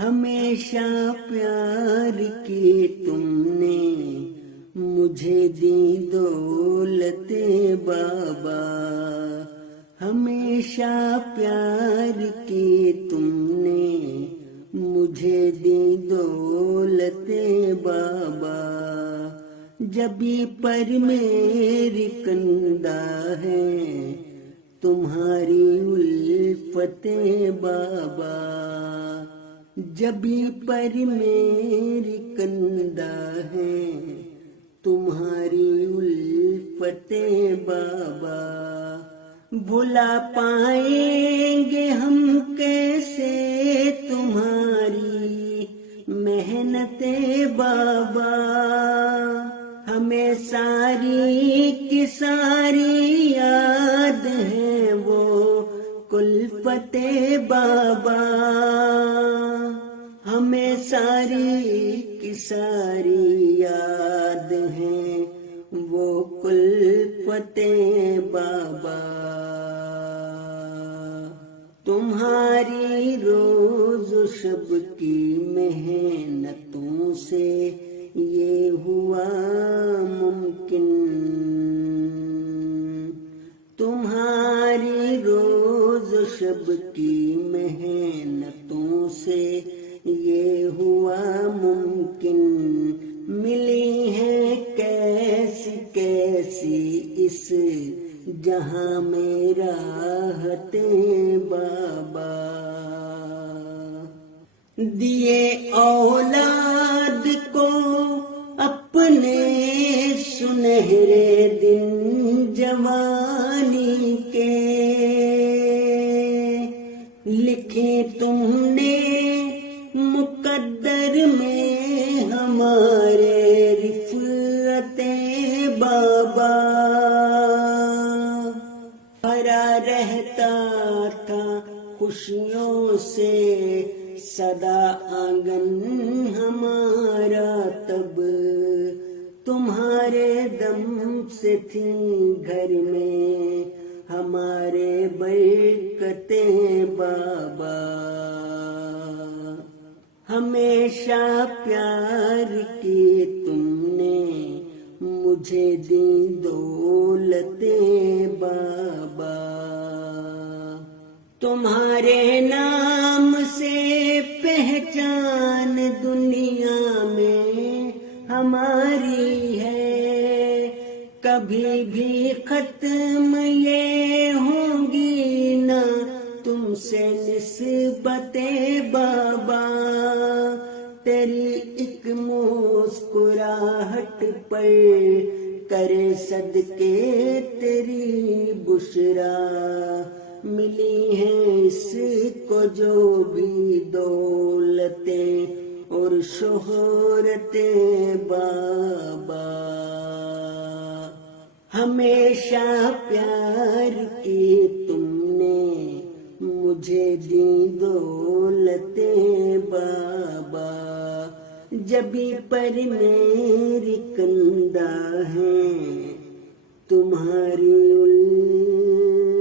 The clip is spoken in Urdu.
ہمیشہ پیار کی تم نے مجھے دی دولت بابا، ہمیشہ پیار کی تم نے مجھے دی دولت بابا، جبھی پر میری کندہ ہے تمہاری الفت بابا، جبھی پر میری کندہ ہے تمہاری الفت بابا، بھلا پائیں گے ہم کیسے تمہاری محنت بابا، ہمیں ساری کی ساری یاد ہے وہ کلفت بابا، ہمیں ساری کی ساری یاد ہے وہ کلفت بابا، تمہاری روز و شب کی محنتوں سے یہ ہوا ممکن، تمہاری روز و شب کی محنتوں سے یہ ہوا ممکن، ملی ہے کیسی کیسی اس جہاں میں راحتیں بابا، دیے اولاد کو اپنے سنہرے دن جوانی کے، لکھی تم نے مقدر میں ہمارے رفعتیں بابا، بھرا رہتا تھا خوشیوں سے سدا آنگن ہمارا تب، تمہارے دم سے تھی گھر میں ہمارے برکتیں بابا، ہمیشہ پیار کی تم نے مجھے دی دولت بابا، تمہارے نام سے پہچان دنیا میں ہماری ہے، کبھی بھی ختم یہ ہوں گی نہ تم سے نسبت بابا، تیری ایک مسکراہٹ پر کرے صدقے تیری بشرا، ملی ہے اس کو جو بھی دولتیں اور شہرتیں بابا، ہمیشہ پیار کی تم نے مجھے دی دولتیں بابا، جبھی پر میری کندہ ہے تمہاری الفتیں